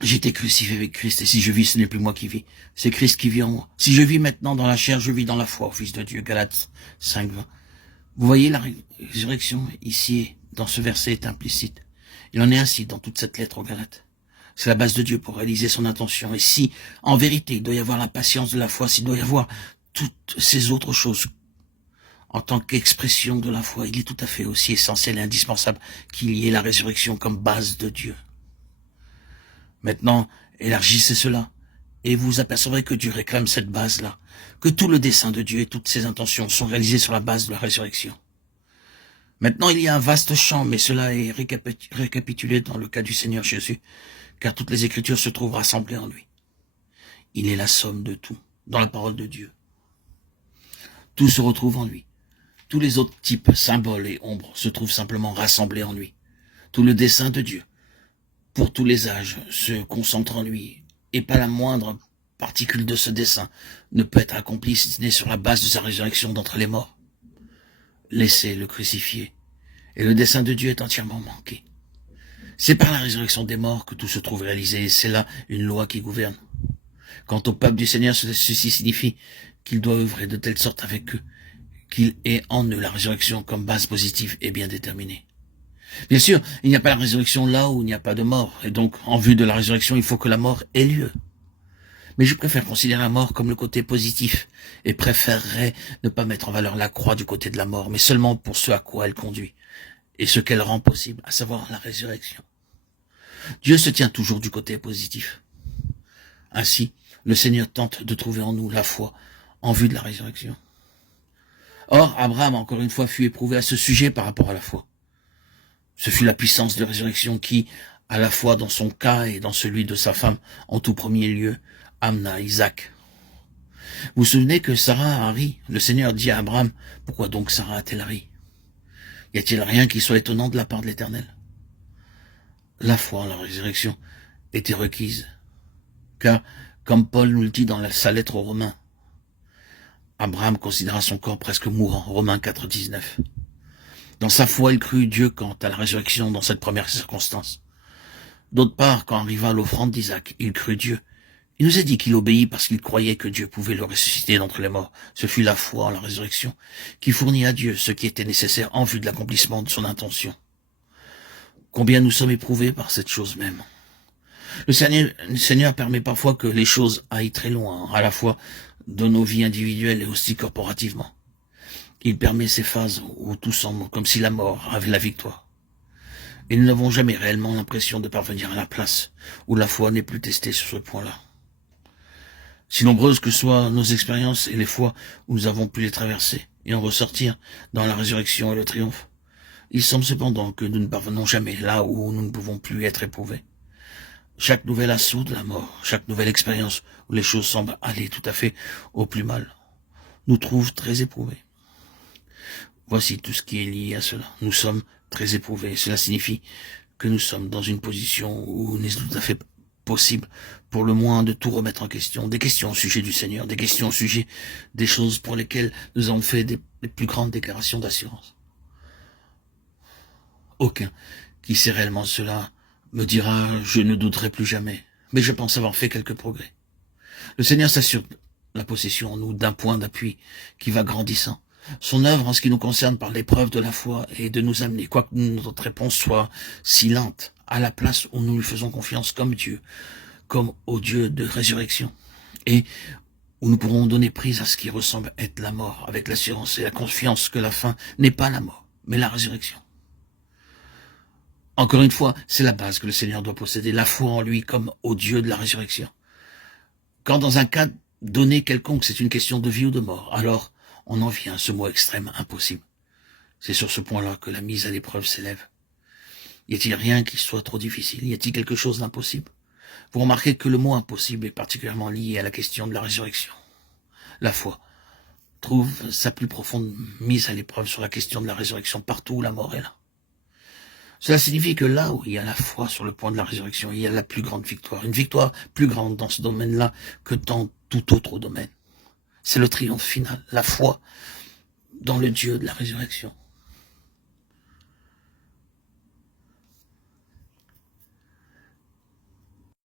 J'ai été crucifié avec Christ, et si je vis, ce n'est plus moi qui vis, c'est Christ qui vit en moi. Si je vis maintenant dans la chair, je vis dans la foi au Fils de Dieu. Galates 5:20. Vous voyez, la résurrection, ici, dans ce verset, est implicite. Il en est ainsi dans toute cette lettre aux Galates. C'est la base de Dieu pour réaliser son intention. Et si, en vérité, il doit y avoir la patience de la foi, s'il doit y avoir toutes ces autres choses, en tant qu'expression de la foi, il est tout à fait aussi essentiel et indispensable qu'il y ait la résurrection comme base de Dieu. Maintenant, élargissez cela, et vous apercevrez que Dieu réclame cette base-là, que tout le dessein de Dieu et toutes ses intentions sont réalisés sur la base de la résurrection. Maintenant, il y a un vaste champ, mais cela est récapitulé dans le cas du Seigneur Jésus, car toutes les Écritures se trouvent rassemblées en lui. Il est la somme de tout, dans la parole de Dieu. Tout se retrouve en lui. Tous les autres types, symboles et ombres se trouvent simplement rassemblés en lui. Tout le dessein de Dieu, pour tous les âges, se concentre en lui, et pas la moindre particule de ce dessein ne peut être accomplie si ce n'est sur la base de sa résurrection d'entre les morts. Laissez le crucifier, et le dessein de Dieu est entièrement manqué. C'est par la résurrection des morts que tout se trouve réalisé, et c'est là une loi qui gouverne. Quant au peuple du Seigneur, ceci signifie qu'il doit œuvrer de telle sorte avec eux, qu'il ait en eux la résurrection comme base positive et bien déterminée. Bien sûr, il n'y a pas la résurrection là où il n'y a pas de mort, et donc, en vue de la résurrection, il faut que la mort ait lieu. Mais je préfère considérer la mort comme le côté positif, et préférerais ne pas mettre en valeur la croix du côté de la mort, mais seulement pour ce à quoi elle conduit, et ce qu'elle rend possible, à savoir la résurrection. Dieu se tient toujours du côté positif. Ainsi, le Seigneur tente de trouver en nous la foi en vue de la résurrection. Or, Abraham, encore une fois, fut éprouvé à ce sujet par rapport à la foi. Ce fut la puissance de résurrection qui, à la fois dans son cas et dans celui de sa femme, en tout premier lieu, amena Isaac. Vous vous souvenez que Sarah a ri. Le Seigneur dit à Abraham, pourquoi donc Sarah a-t-elle ri? Y a-t-il rien qui soit étonnant de la part de l'Éternel? La foi en la résurrection était requise, car, comme Paul nous le dit dans sa lettre aux Romains, Abraham considéra son corps presque mourant, Romains 4:19. Dans sa foi, il crut Dieu quant à la résurrection dans cette première circonstance. D'autre part, quand arriva l'offrande d'Isaac, il crut Dieu. Il nous a dit qu'il obéit parce qu'il croyait que Dieu pouvait le ressusciter d'entre les morts. Ce fut la foi en la résurrection qui fournit à Dieu ce qui était nécessaire en vue de l'accomplissement de son intention. Combien nous sommes éprouvés par cette chose même. Le Seigneur permet parfois que les choses aillent très loin, à la fois dans nos vies individuelles et aussi corporativement. Il permet ces phases où tout semble comme si la mort avait la victoire. Et nous n'avons jamais réellement l'impression de parvenir à la place où la foi n'est plus testée sur ce point-là. Si nombreuses que soient nos expériences et les fois où nous avons pu les traverser et en ressortir dans la résurrection et le triomphe, il semble cependant que nous ne parvenons jamais là où nous ne pouvons plus être éprouvés. Chaque nouvel assaut de la mort, chaque nouvelle expérience où les choses semblent aller tout à fait au plus mal, nous trouve très éprouvés. Voici tout ce qui est lié à cela. Nous sommes très éprouvés. Cela signifie que nous sommes dans une position où il n'est tout à fait possible, pour le moins, de tout remettre en question. Des questions au sujet du Seigneur, des questions au sujet des choses pour lesquelles nous avons fait les plus grandes déclarations d'assurance. Aucun qui sait réellement cela me dira « je ne douterai plus jamais », mais je pense avoir fait quelques progrès. Le Seigneur s'assure la possession en nous d'un point d'appui qui va grandissant. Son œuvre en ce qui nous concerne par l'épreuve de la foi est de nous amener, quoique notre réponse soit si lente, à la place où nous lui faisons confiance comme Dieu, comme au Dieu de résurrection, et où nous pourrons donner prise à ce qui ressemble être la mort, avec l'assurance et la confiance que la fin n'est pas la mort, mais la résurrection. Encore une fois, c'est la base que le Seigneur doit posséder, la foi en lui comme au Dieu de la résurrection. Quand dans un cas donné quelconque, c'est une question de vie ou de mort, alors on en vient à ce mot extrême, impossible. C'est sur ce point-là que la mise à l'épreuve s'élève. Y a-t-il rien qui soit trop difficile? Y a-t-il quelque chose d'impossible? Vous remarquez que le mot impossible est particulièrement lié à la question de la résurrection. La foi trouve sa plus profonde mise à l'épreuve sur la question de la résurrection partout où la mort est là. Cela signifie que là où il y a la foi sur le point de la résurrection, il y a la plus grande victoire. Une victoire plus grande dans ce domaine-là que dans tout autre domaine. C'est le triomphe final, la foi dans le Dieu de la résurrection.